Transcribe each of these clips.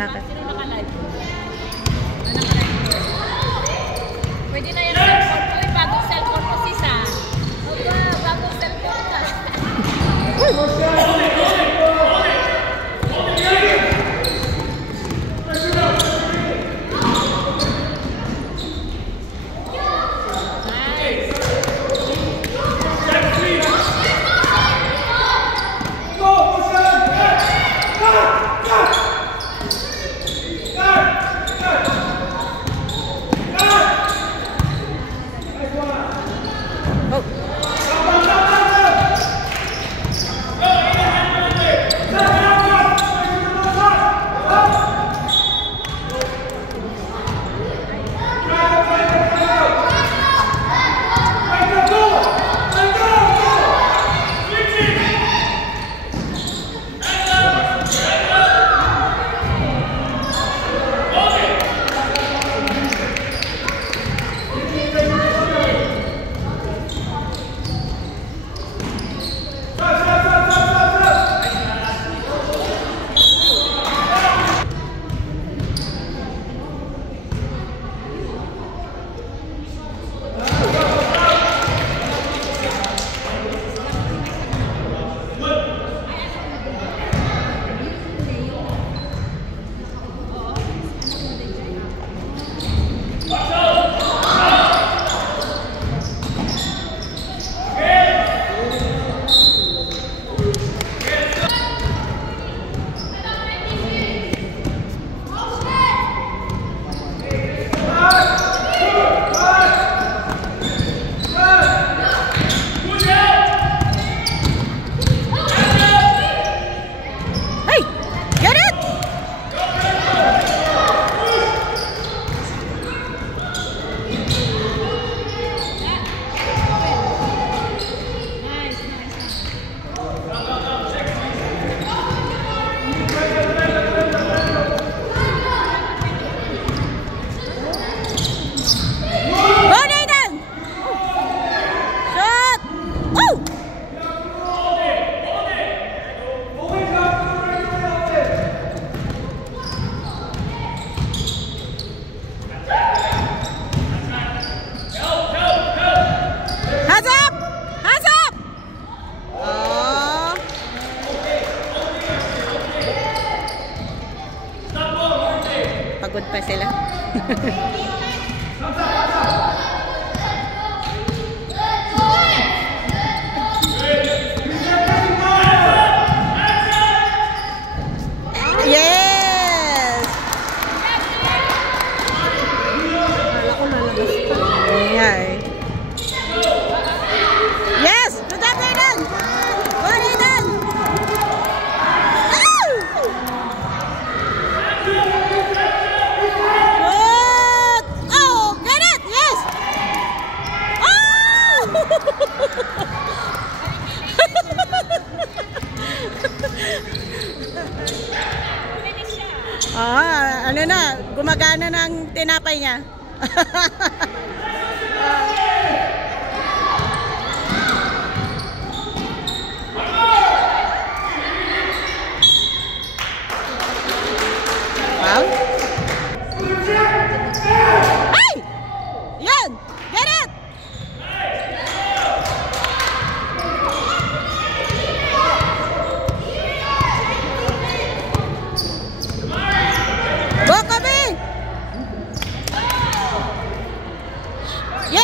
Bakit? Sino naka-live? Pwede na yung cellphone ko. Bagong cellphone ko, Sisa. Bagong cellphone ka. Pagod pa sila. Yes! Akala ko nalabas pa. Yeah. Yes! Good job, Aiden! Good, Aiden! Ano na, gumagana ng tinapay niya. Wow. Ay! Yan! Get it! Go, Kobe! Yay!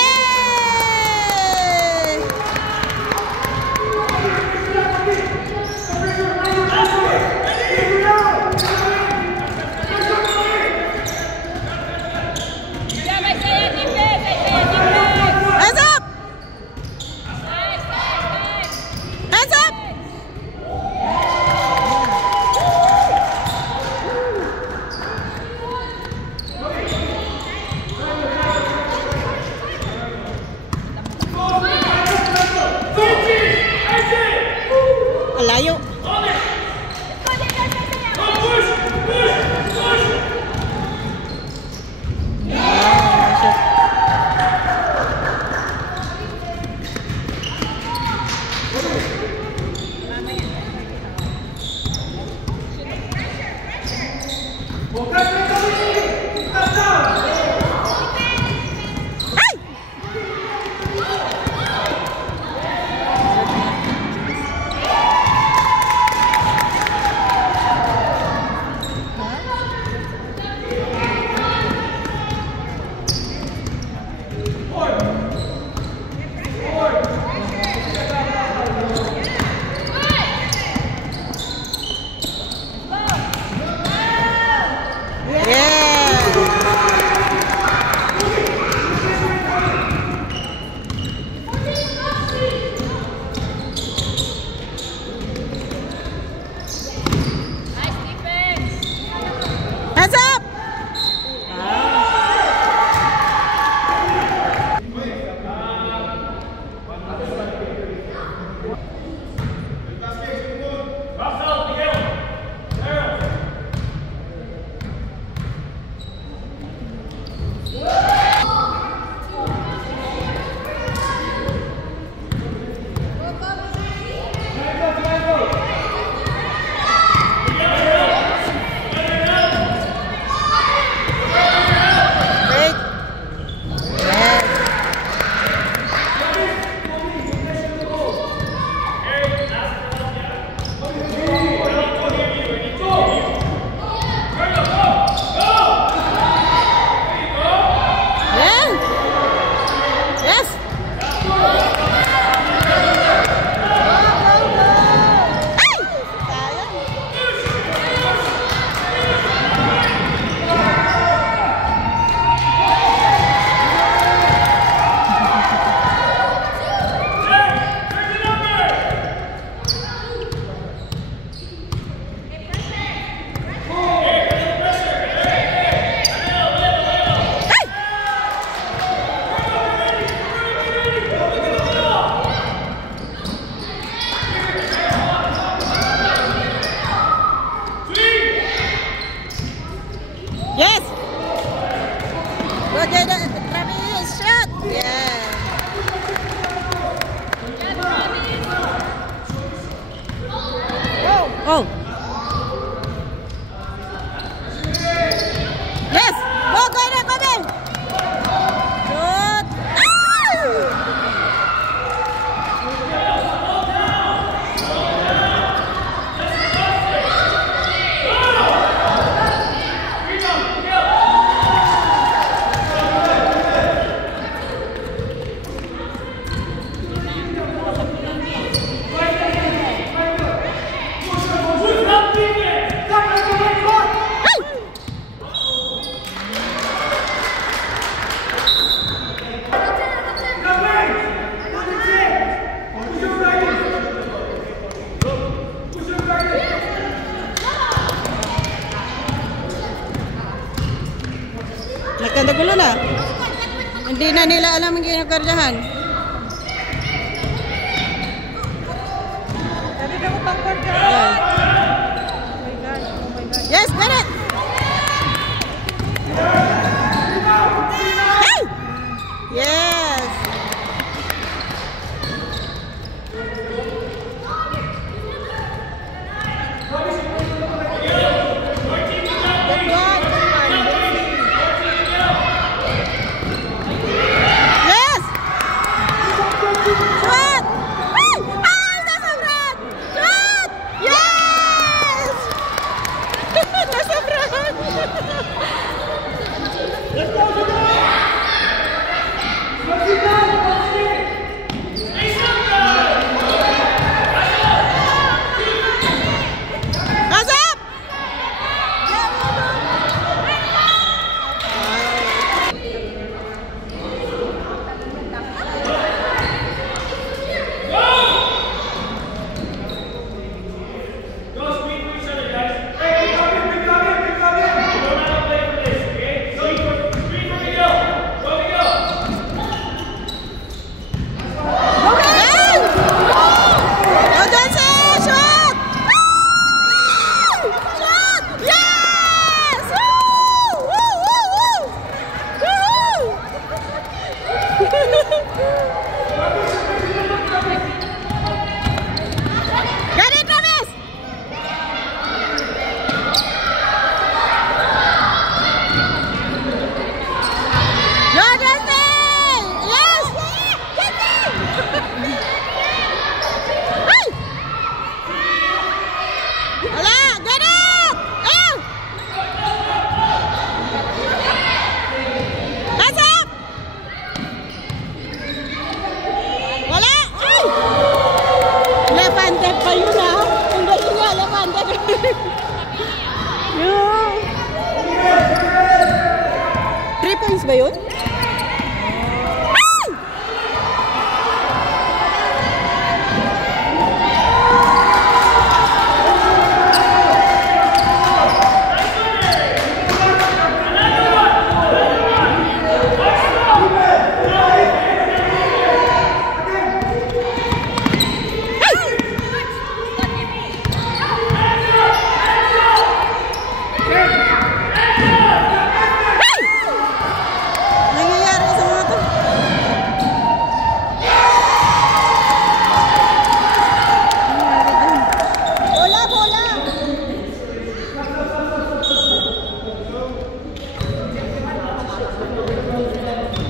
Hands up! Hands up! Layo. Oh. Yes. Go, go na, go na. Shoot. Nagkandagulo na. Hindi na nila alam ang ginagardahan. Yes, got it! Hey! Yes! ba yun?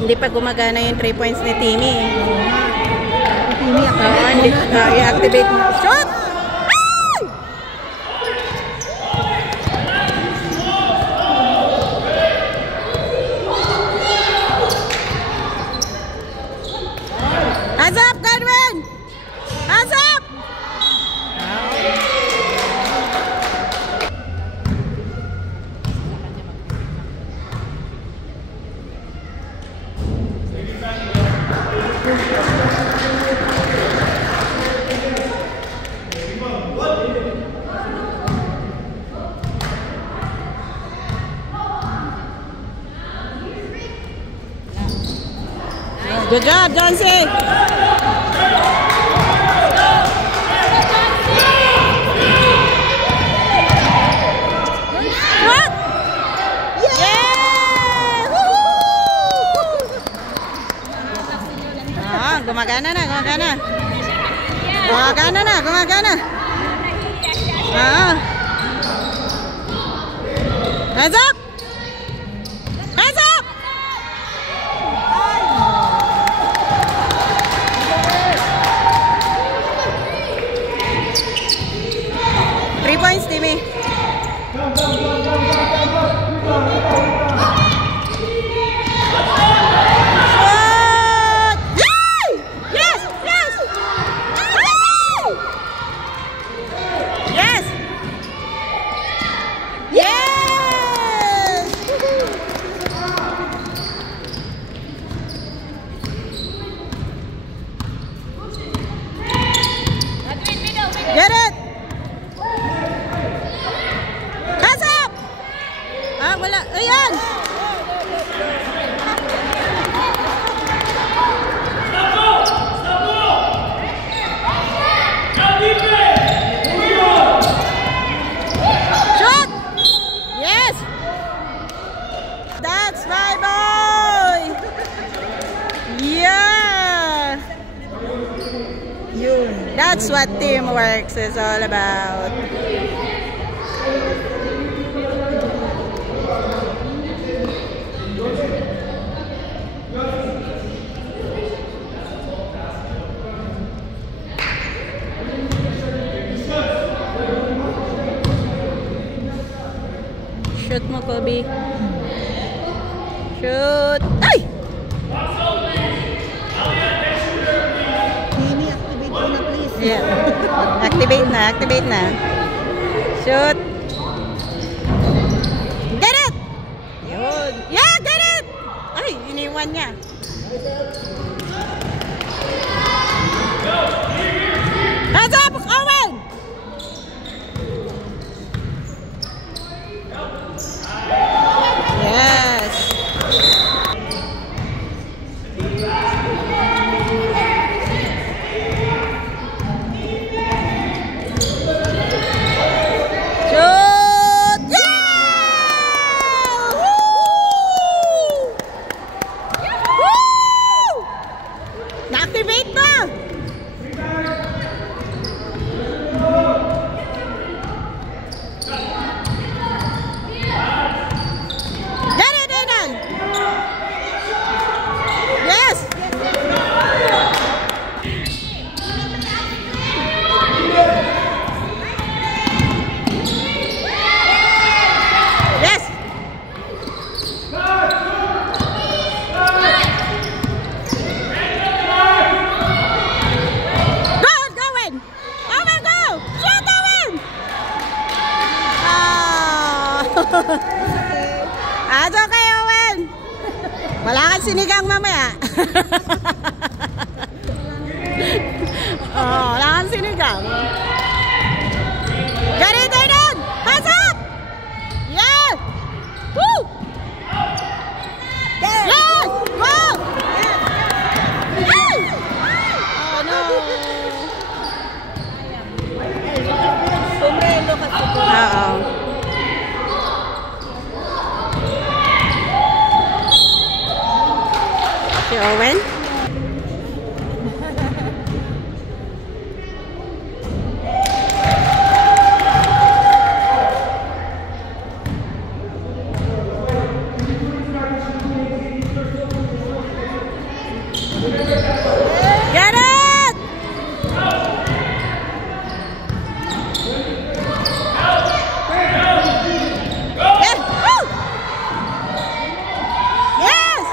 Hindi pa gumagana yung 3 points ni Timmy. Timmy, i-activate mo. Shot! Hands up, Godwin! Hands up! Good job, Johnson! What? Yeah! Ah, gumagana na, gumagana. Gumagana na, gumagana. Ah. Hands up! Hands up! 3 points, Timmy. Yes! Yes! Yes! Yes! Get it! Wala. Ayan! Shoot! Yes! That's my boy! Yeah! That's what teamwork is all about. Shoot mo, Kobe. Shoot! Ay! Timmy, activate mo na please. Yeah. Activate na, activate na. Shoot! Get it! Yun. Yeah, get it! Ay, iniwan niya. Hands up, Owen! Yes. Shoot! Yeah! Woo! Woo! Na-activate na! That's okay, Owen. Wala kang sinigang mamaya. Oh, wala kang sinigang. Ganito nun! Pasok! Yeah! Woo! Yes! Go! Ay! Oh no! Pumelo kasi po. Oo. Si Owen? Get it! Yes! Woo! Yes!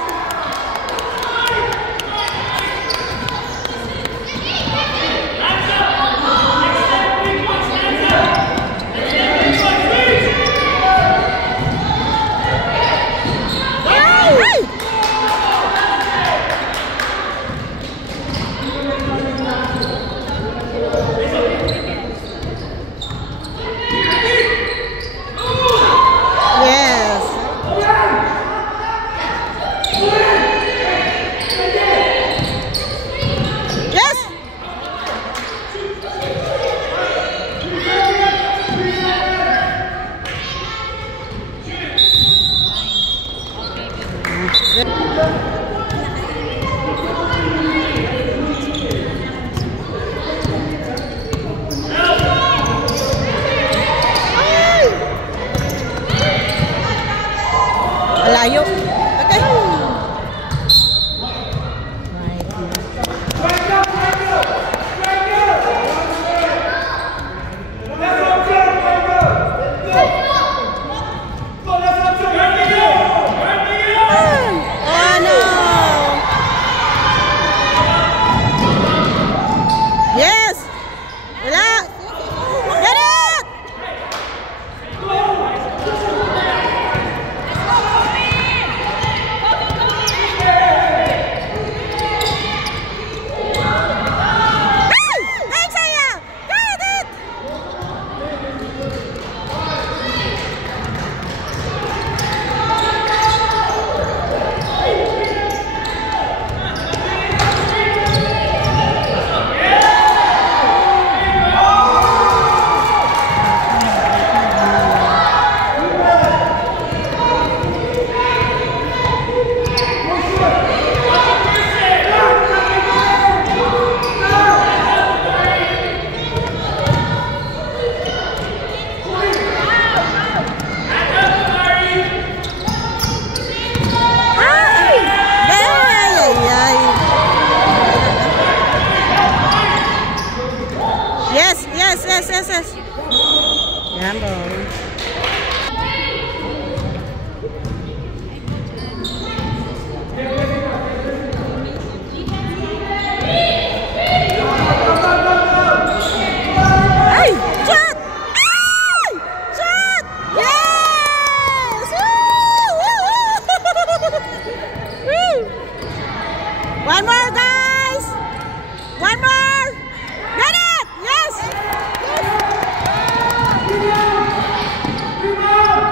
Hey! Yes. Yes. Malayo. Okay. Oh no. Yes. Wala. Get it. Yes. Yan po. Ay! Shot! Ay! Shot! Yes! Woo! One more, guys! One more! Get it! Yes!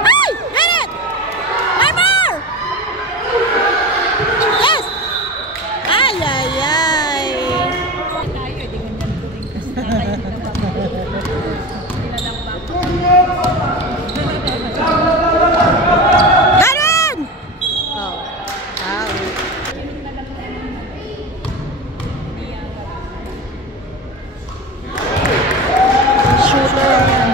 Ay! Get it! One more! Yes! Ay, ay, ay! Ganun! Oh. Shooter yan.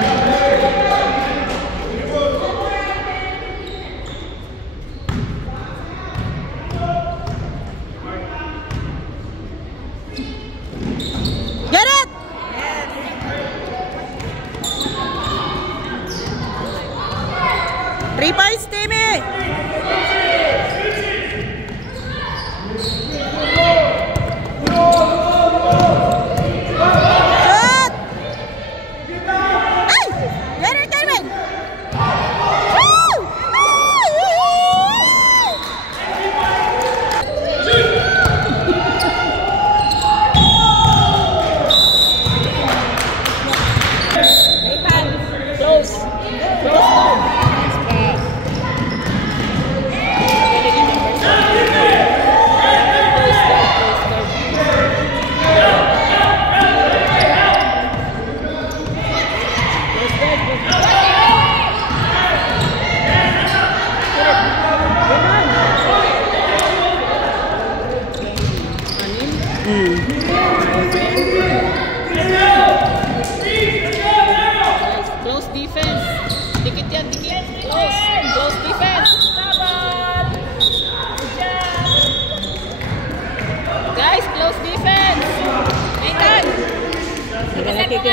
Get it! Three points, Timmy! Shot!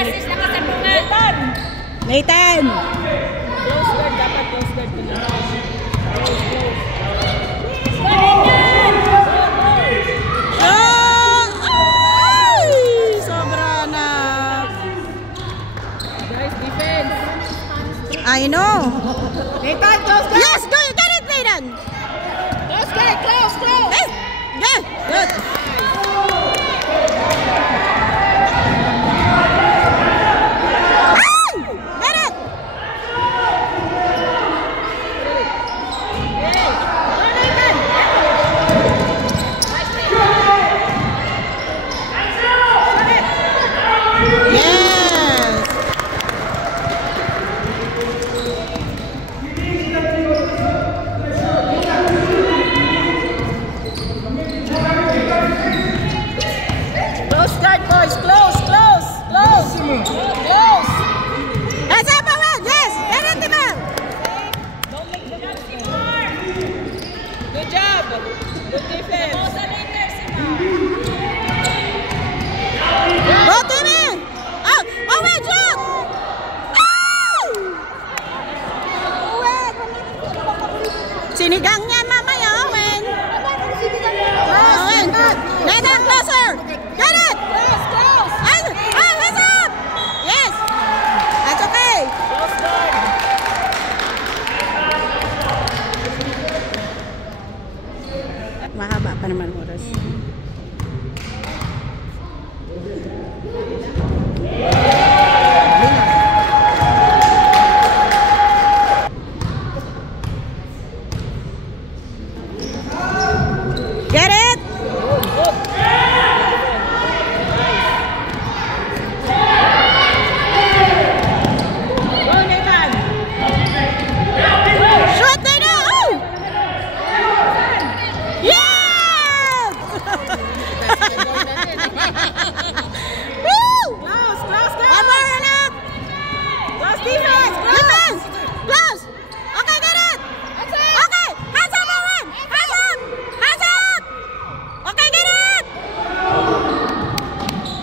assist na kasi bunga. Nathan! Close guard dapat, close guard. Ay! Sobra na. Guys, defense. I know. Nathan, close guard. Yes, go! Get it, Nathan! Close guard, close. Yes! Yes! Good! Sinigang yan mamaya, Owen. Owen. Nathan, closer. Get it. Close. Hands up. Yes. That's okay. Mahaba pa naman oras. Get it? Shoot, Nathan! Oh! Yes! Woo! Close, One more and up! Close defense. Defense! Close! Okay, get it! Okay! Hands up, Owen! Hands up! Hands up! Okay, get it!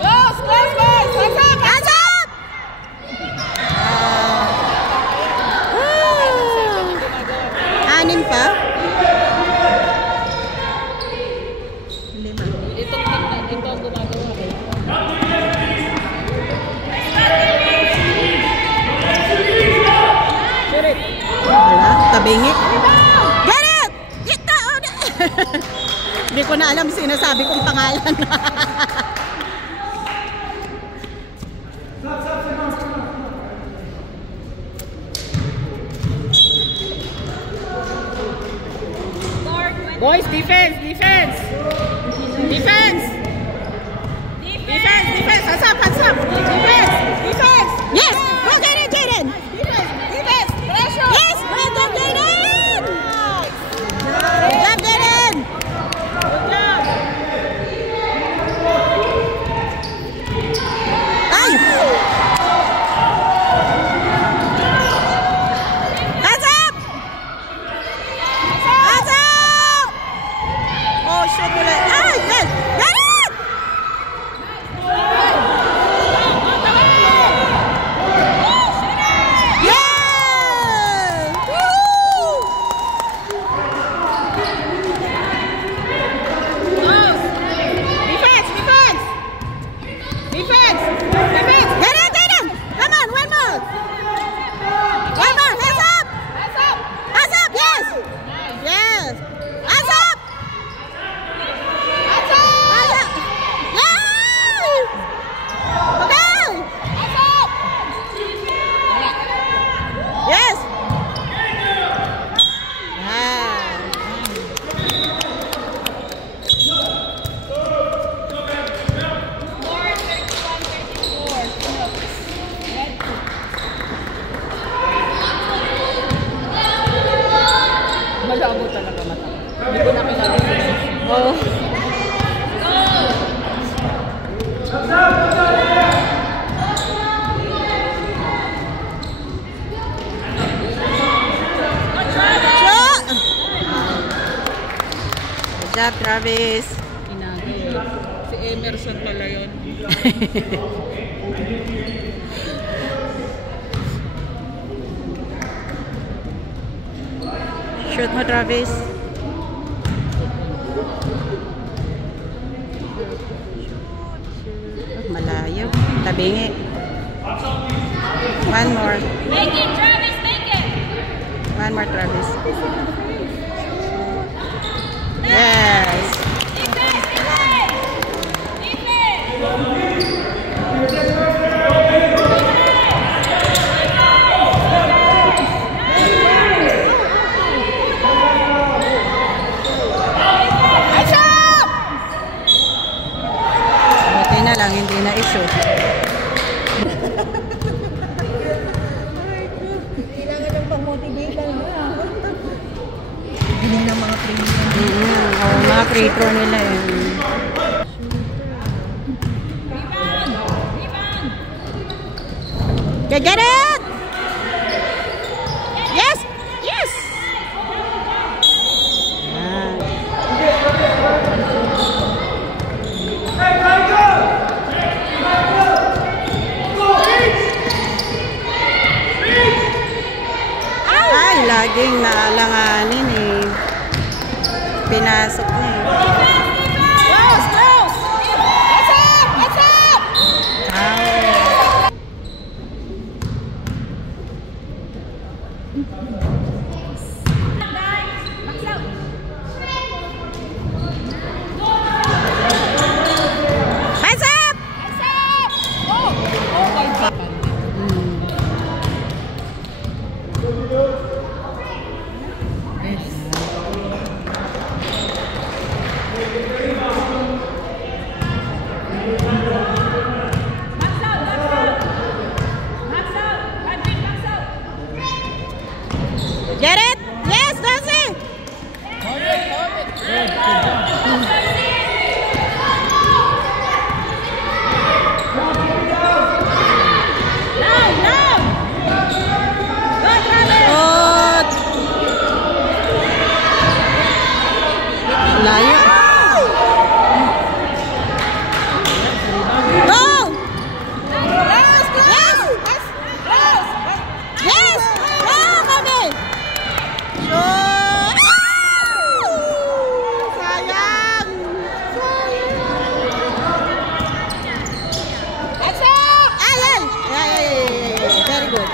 Close, guys. Hands up. Hands up! Anim pa? Lima. Ito ang gumagawa. Wala, tabingi. Get it! Ito! Hindi ko na alam sinasabi kong pangalan. Boys, defense. Defense. Hands up. Defense. Yes! Go get it, Jaden! Defense. Pressure. Yes! Go get Jaden! Good job, Jaden! Good job. Ay! Hands up! Hands up! Oh, shoot ulit. Ay! Yes! Get it! Yeah! Woo! Close. Defense. Get it, Jaden! Come on, one more! One more! Hands up! Hands up! Yes! Yes! Hands up! Hands up! Yay! Okay! Yes! Ah. Malabo talaga mata. Hindi ko na kilala. Oh. Shot! Good job, Travis. Si Emerson pala yun. Shoot mo, Travis. Malayo. Tabingi. One more. Make it, Travis, make it. One more, Travis. Yes. Defense, defense. Defense. Buti na lang, hindi na issue. Kailangan ng pang-motivate mo. Giling ng mga free throw. Mga free throw nila yun. Get it! Yes! Yes! Ay, laging naalanganin eh. Pinasok niya eh. Close, close. What's up? What's up? Hands up! Oh my God. Get it? Yes, Dulcie! Layo. Go! Yes! Yes! Yes! Go, kami! Shoot! Sayang! That's up. Ayan! Very good.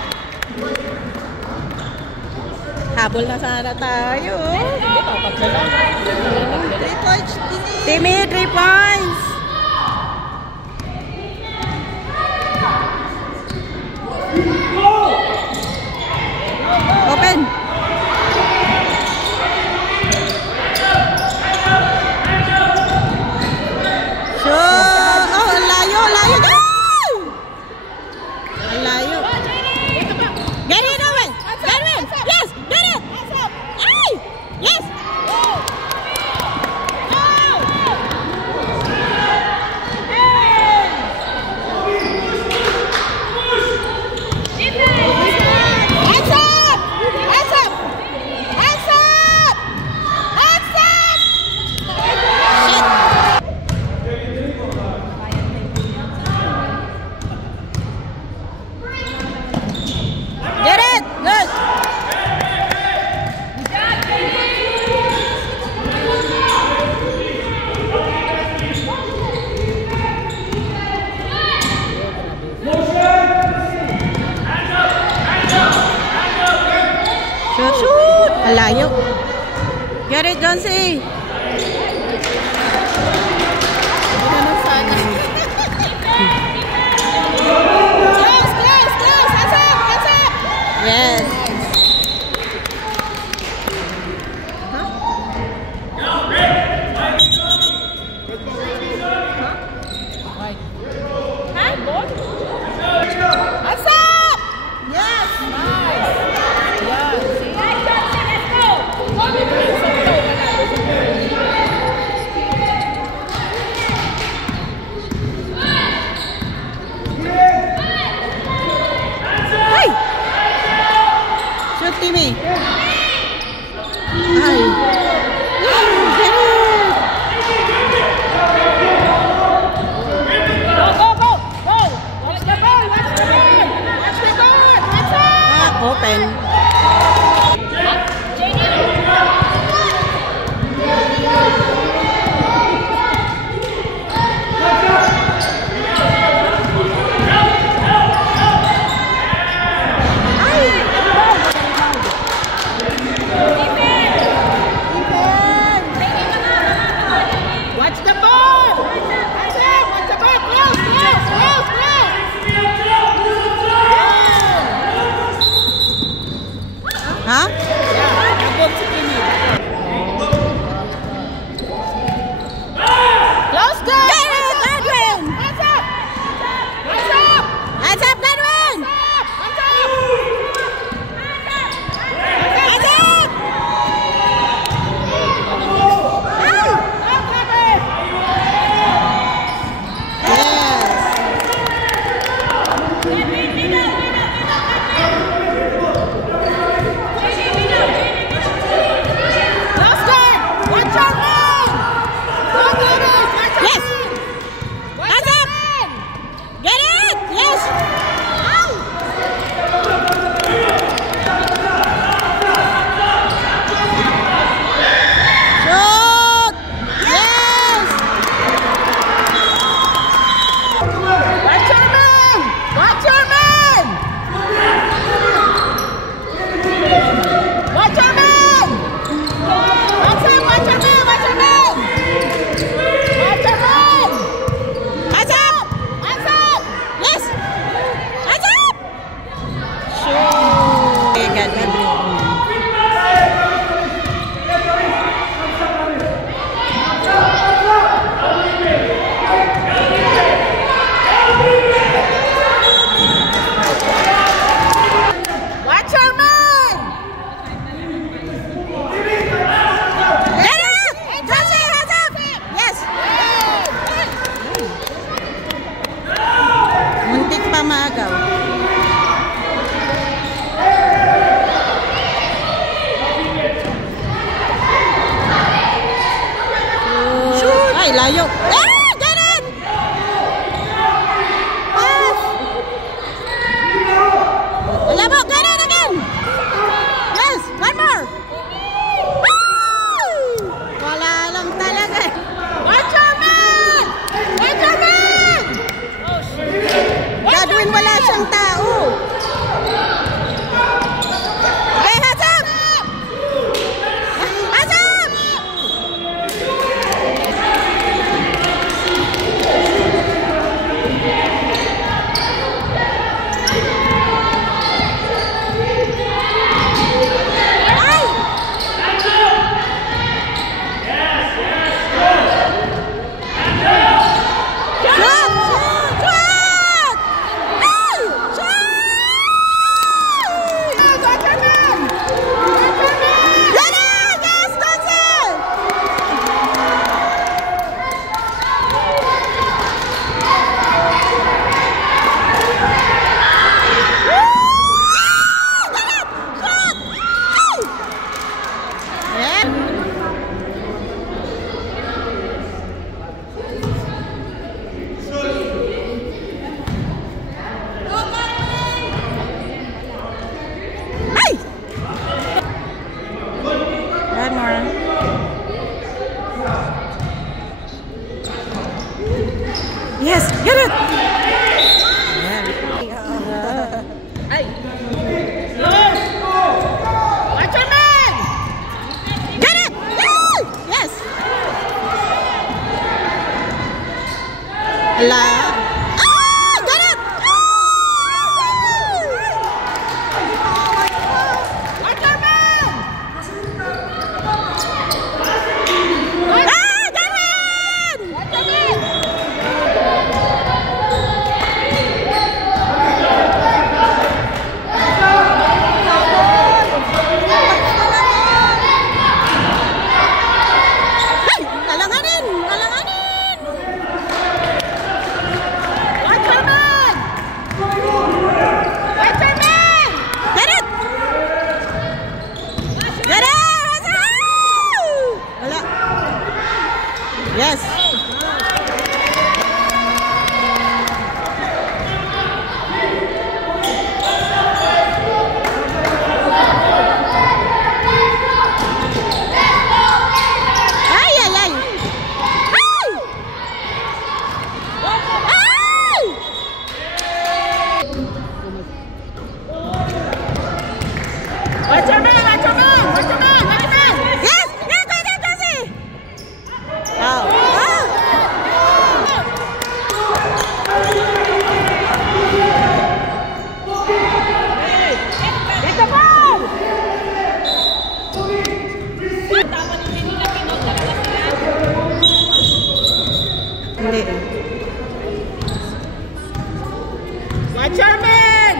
Habol na sana tayo. 3 points. Timmy, 3 points. Open. Shoot! Oh, ang layo, layo. Ay! Ang layo. Get it, Owen! Get it! Yes! Get it! Ay! Yes! Hands up! Hands up! Hands up! Hands up! Get it! Good! Shoot! Shoot! Ang layo. Get it, Johnsy! Close, close, close! Hands up! Hands up! Yes! Hands up! Yes! Ay! Shoot, Timmy! Ay! Get it! Go, go, go! Go! Watch the ball! Watch the ball! Watch the ball! Hands up! Open. JD! layo. Ah! Get it! Yes! Labo, get it again! Yes! One more! Woo! Wala lang talaga. Watch your man! Watch your man! Godwin, wala siyang tao. Okay, hands up! Hands up! Yes, get it! Hey! Watch your man! Get it! Yes! Hala! Ah! Get it! Watch your man! Ah! Get it! Watch your man! Yes. Ay, ay, ay. Ay! Ay! Watch your man, watch your man, watch your man, watch your man. Yes, yes, yes, yes. Oh. Get the ball! Hindi. Watch your man!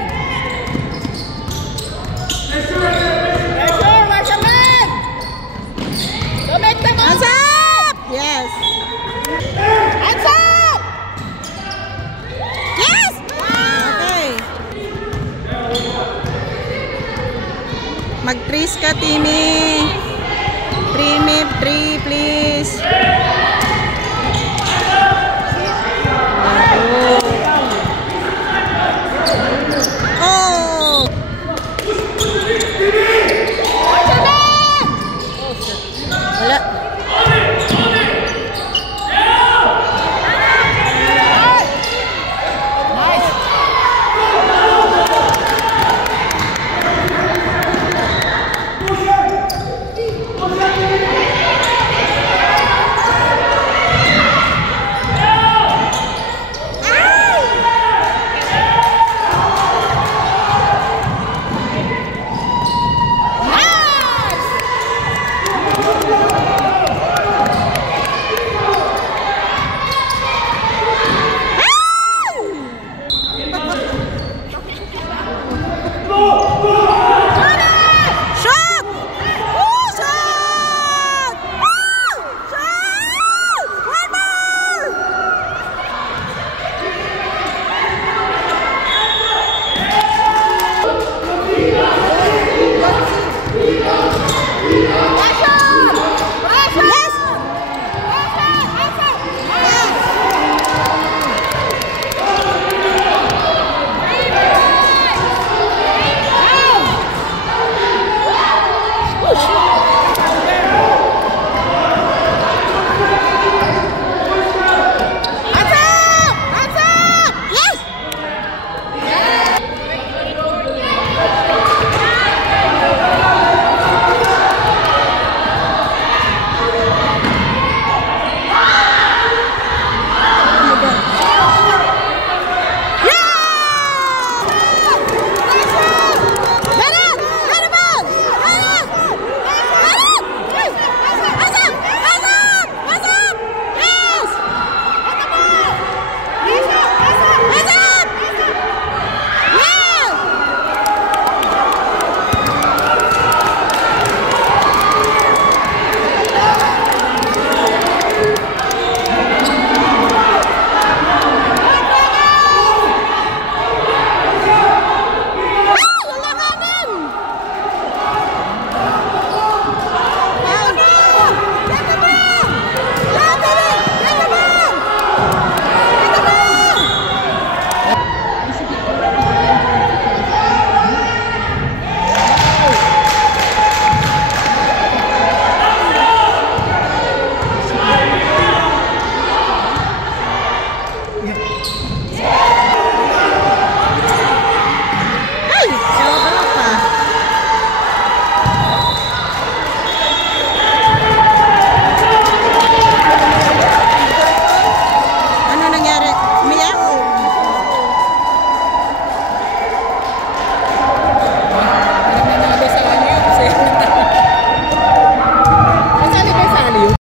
Pressure, watch your man! Don't make them hands up! Yes. Hands up! Yes! Okay. Mag-trees ka, Timmy. 3 please.